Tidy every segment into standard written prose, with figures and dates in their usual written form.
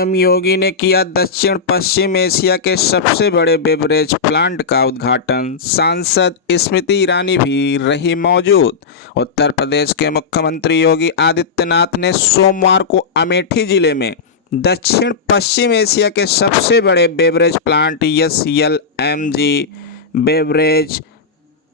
CM योगी ने किया दक्षिण पश्चिम एशिया के सबसे बड़े बेवरेज प्लांट का उद्घाटन। सांसद स्मृति ईरानी भी रही मौजूद। उत्तर प्रदेश के मुख्यमंत्री योगी आदित्यनाथ ने सोमवार को अमेठी जिले में दक्षिण पश्चिम एशिया के सबसे बड़े beverage plant SLMG beverage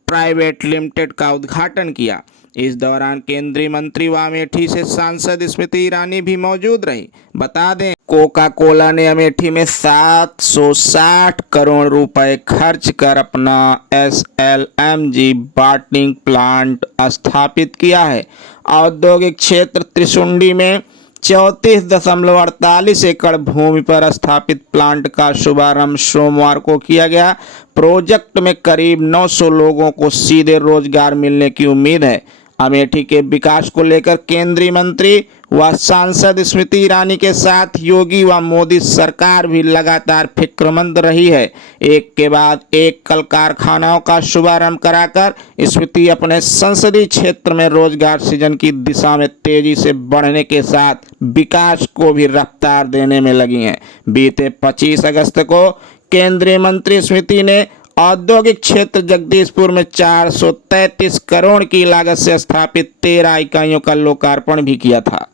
private limited का उद्घाटन किया। इस दौरान केंद्रीय मंत्री व अमेठी से सांसद स्मृति ईरानी भी मौजूद रही। बता दें, कोका कोला ने अमेठी में 760 करोड़ रुपए खर्च कर अपना SLMG बॉटलिंग प्लांट स्थापित किया है। औद्योगिक क्षेत्र त्रिशुंडी में 34.48 एकड़ भूमि पर स्थापित प्लांट का शुभारंभ सोमवार को किया गया। प्रोजेक्ट में करीब 900 लोगों को सीधे रोजगार मिलने की उम्मीद है। अमेठी के विकास को लेकर केंद्रीय मंत्री व सांसद स्मृति ईरानी के साथ योगी व मोदी सरकार भी लगातार फिक्रमंद रही है। एक के बाद एक कल कारखानाओं का शुभारंभ कराकर स्मृति अपने संसदीय क्षेत्र में रोजगार सृजन की दिशा में तेजी से बढ़ने के साथ विकास को भी रफ्तार देने में लगी हैं। बीते 25 अगस्त को केंद्रीय मंत्री स्मृति ने औद्योगिक क्षेत्र जगदीशपुर में 433 करोड़ की लागत से स्थापित 13 इकाइयों का लोकार्पण भी किया था।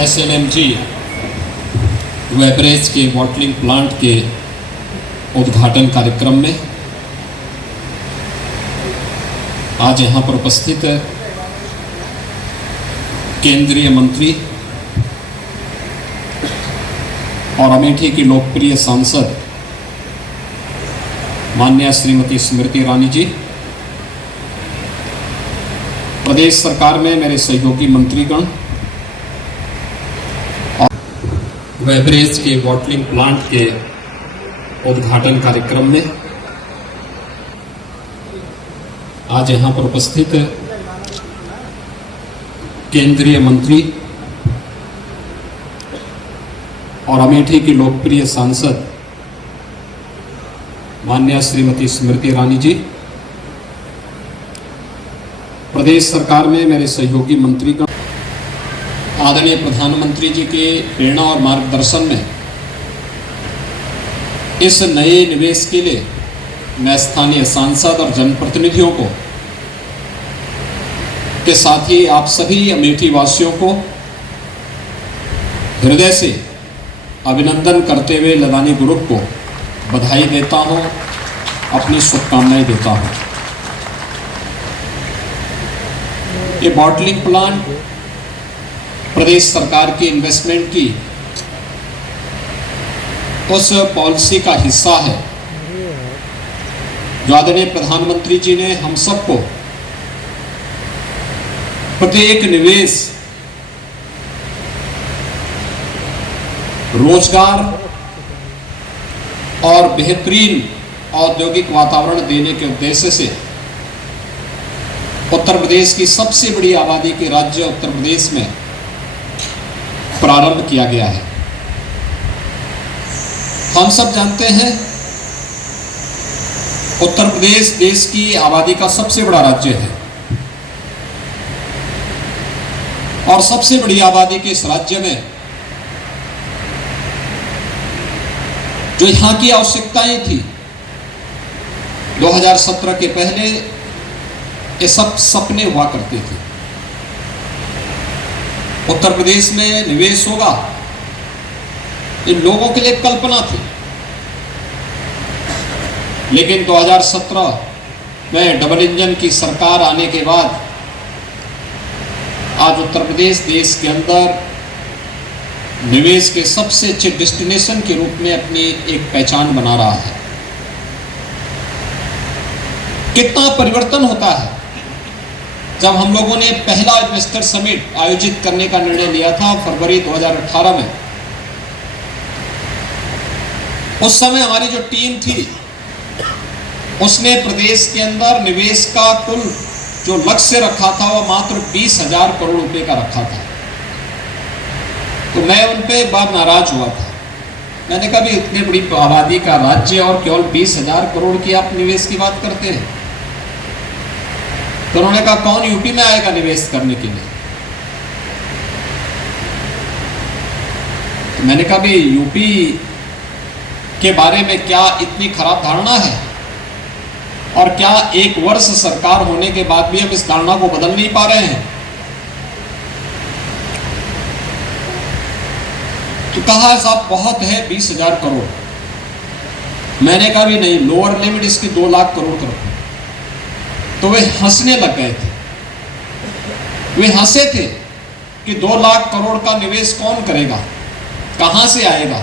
SLMG बेवरेज के बॉटलिंग प्लांट के उद्घाटन कार्यक्रम में आज यहाँ पर उपस्थित केंद्रीय मंत्री और अमेठी की लोकप्रिय सांसद माननीय श्रीमती स्मृति ईरानी जी, प्रदेश सरकार में मेरे सहयोगी मंत्रीगण और बेवरेज के बॉटलिंग प्लांट के उद्घाटन कार्यक्रम में आज यहाँ पर उपस्थित केंद्रीय मंत्री और अमेठी की लोकप्रिय सांसद माननीय श्रीमती स्मृति ईरानी जी, प्रदेश सरकार में मेरे सहयोगी मंत्रीगण, आदरणीय प्रधानमंत्री जी के प्रेरणा और मार्गदर्शन में इस नए निवेश के लिए मैं स्थानीय सांसद और जनप्रतिनिधियों को के साथ ही आप सभी अमेठी वासियों को हृदय से अभिनंदन करते हुए लदानी ग्रुप को बधाई देता हूं, अपनी शुभकामनाएं देता हूं। ये बॉटलिंग प्लांट प्रदेश सरकार की इन्वेस्टमेंट की उस पॉलिसी का हिस्सा है जो आदरणीय प्रधानमंत्री जी ने हम सबको प्रत्येक निवेश, रोजगार और बेहतरीन औद्योगिक वातावरण देने के उद्देश्य से उत्तर प्रदेश की सबसे बड़ी आबादी के राज्य उत्तर प्रदेश में प्रारंभ किया गया है। हम सब जानते हैं उत्तर प्रदेश देश की आबादी का सबसे बड़ा राज्य है और सबसे बड़ी आबादी के इस राज्य में जो यहाँ की आवश्यकताएं थी 2017 के पहले ये सब सपने हुआ करते थे। उत्तर प्रदेश में निवेश होगा, इन लोगों के लिए कल्पना थी, लेकिन 2017 में डबल इंजन की सरकार आने के बाद आज उत्तर प्रदेश देश के अंदर निवेश के सबसे अच्छे डेस्टिनेशन के रूप में अपनी एक पहचान बना रहा है। कितना परिवर्तन होता है जब हम लोगों ने पहला इन्वेस्टर समिट आयोजित करने का निर्णय लिया था फरवरी 2018 में। उस समय हमारी जो टीम थी उसने प्रदेश के अंदर निवेश का कुल जो लक्ष्य रखा था वह मात्र 20,000 करोड़ रुपए का रखा था। तो मैं उन पे एक बार नाराज हुआ था। मैंने कहा भी इतनी बड़ी आबादी का राज्य और केवल 20,000 करोड़ की आप निवेश की बात करते हैं। तो उन्होंने कहा कौन यूपी में आएगा निवेश करने के लिए। तो मैंने कहा भी यूपी के बारे में क्या इतनी खराब धारणा है, और क्या एक वर्ष सरकार होने के बाद भी हम इस धारणा को बदल नहीं पा रहे हैं। तो कहा साहब बहुत है 20,000 करोड़। मैंने कहा भी नहीं, लोअर लिमिट इसकी 2 लाख करोड़ कर दो। तो वे हंसने लग गए थे। वे हंसे थे कि 2 लाख करोड़ का निवेश कौन करेगा, कहां से आएगा।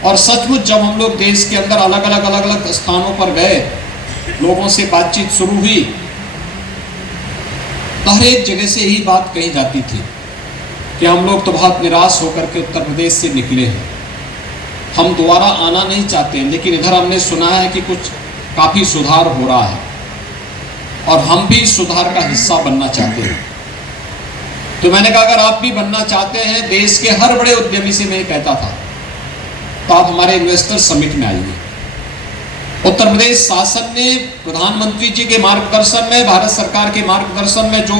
और सचमुच जब हम लोग देश के अंदर अलग अलग स्थानों पर गए, लोगों से बातचीत शुरू हुई, तो हर एक जगह से यही बात कही जाती थी कि हम लोग तो बहुत निराश होकर के उत्तर प्रदेश से निकले हैं, हम दोबारा आना नहीं चाहते, लेकिन इधर हमने सुना है कि कुछ काफ़ी सुधार हो रहा है और हम भी सुधार का हिस्सा बनना चाहते हैं। तो मैंने कहा अगर आप भी बनना चाहते हैं, देश के हर बड़े उद्यमी से मैं कहता था, तो आप हमारे इन्वेस्टर समिट में आइए। उत्तर प्रदेश शासन ने प्रधानमंत्री जी के मार्गदर्शन में, भारत सरकार के मार्गदर्शन में जो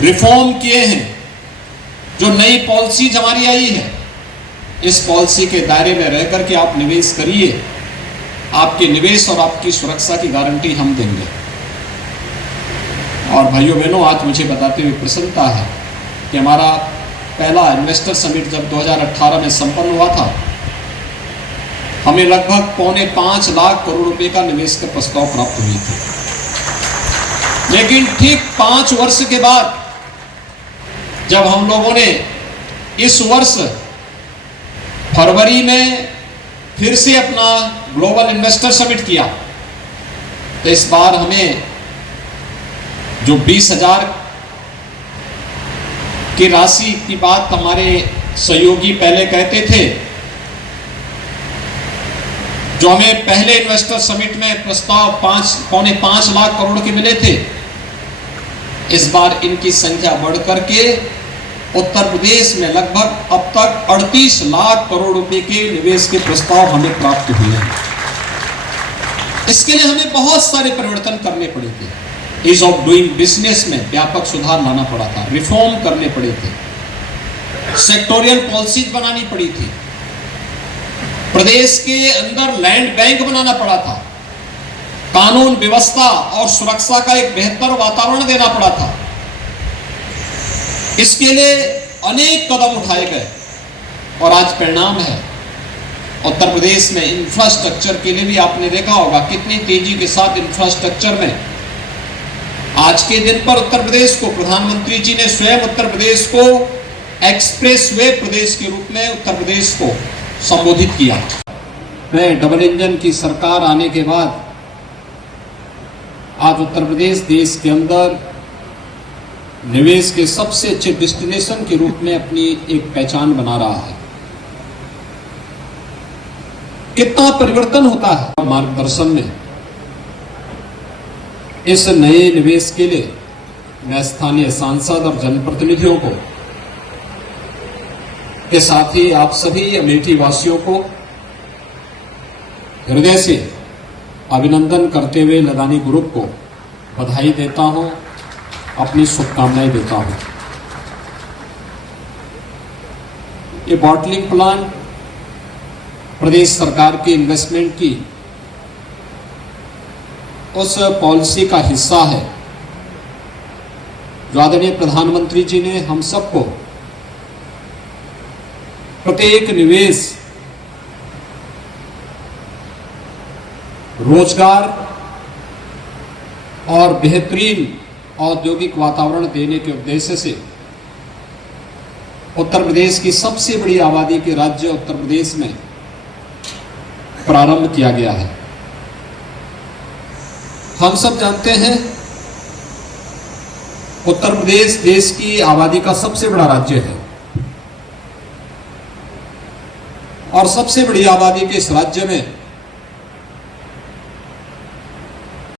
रिफॉर्म किए हैं, जो नई पॉलिसीज हमारी आई है, इस पॉलिसी के दायरे में रहकर के आप निवेश करिए। आपके निवेश और आपकी सुरक्षा की गारंटी हम देंगे। और भाइयों बहनों, आज मुझे बताते हुए प्रसन्नता है कि हमारा पहला इन्वेस्टर समिट जब 2018 में संपन्न हुआ था, हमें लगभग 4.25 लाख करोड़ रुपए का निवेश का प्रस्ताव प्राप्त हुए थे। लेकिन ठीक 5 वर्ष के बाद जब हम लोगों ने इस वर्ष फरवरी में फिर से अपना ग्लोबल इन्वेस्टर समिट किया, तो इस बार हमें जो 20,000 की राशि की बात हमारे सहयोगी पहले कहते थे, जो हमें पहले इन्वेस्टर समिट में प्रस्ताव 5.25 लाख करोड़ के मिले थे, इस बार इनकी संख्या बढ़ करके उत्तर प्रदेश में लगभग अब तक 38 लाख करोड़ रुपए के निवेश के प्रस्ताव हमें प्राप्त हुए हैं। इसके लिए हमें बहुत सारे परिवर्तन करने पड़े थे। ईज ऑफ डूइंग बिजनेस में व्यापक सुधार लाना पड़ा था, रिफॉर्म करने पड़े थे, सेक्टोरियल पॉलिसीज बनानी पड़ी थी, प्रदेश के अंदर लैंड बैंक बनाना पड़ा था, कानून व्यवस्था और सुरक्षा का एक बेहतर वातावरण देना पड़ा था। इसके लिए अनेक कदम उठाए गए और आज परिणाम है। उत्तर प्रदेश में इंफ्रास्ट्रक्चर के लिए भी आपने देखा होगा कितनी तेजी के साथ इंफ्रास्ट्रक्चर में आज के दिन पर उत्तर प्रदेश को प्रधानमंत्री जी ने स्वयं उत्तर प्रदेश को एक्सप्रेसवे प्रदेश के रूप में उत्तर प्रदेश को संबोधित किया। डबल इंजन की सरकार आने के बाद आज उत्तर प्रदेश देश के अंदर निवेश के सबसे अच्छे डेस्टिनेशन के रूप में अपनी एक पहचान बना रहा है। कितना परिवर्तन होता है मार्गदर्शन में। इस नए निवेश के लिए मैं स्थानीय सांसद और जनप्रतिनिधियों को के साथ ही आप सभी अमेठी वासियों को हृदय से अभिनंदन करते हुए लदानी ग्रुप को बधाई देता हूं, अपनी शुभकामनाएं देता हूं। ये बॉटलिंग प्लांट प्रदेश सरकार की इन्वेस्टमेंट की उस पॉलिसी का हिस्सा है जो आदरणीय प्रधानमंत्री जी ने हम सबको प्रत्येक निवेश, रोजगार और बेहतरीन औद्योगिक वातावरण देने के उद्देश्य से उत्तर प्रदेश की सबसे बड़ी आबादी के राज्य उत्तर प्रदेश में प्रारंभ किया गया है। हम सब जानते हैं उत्तर प्रदेश देश की आबादी का सबसे बड़ा राज्य है और सबसे बड़ी आबादी के इस राज्य में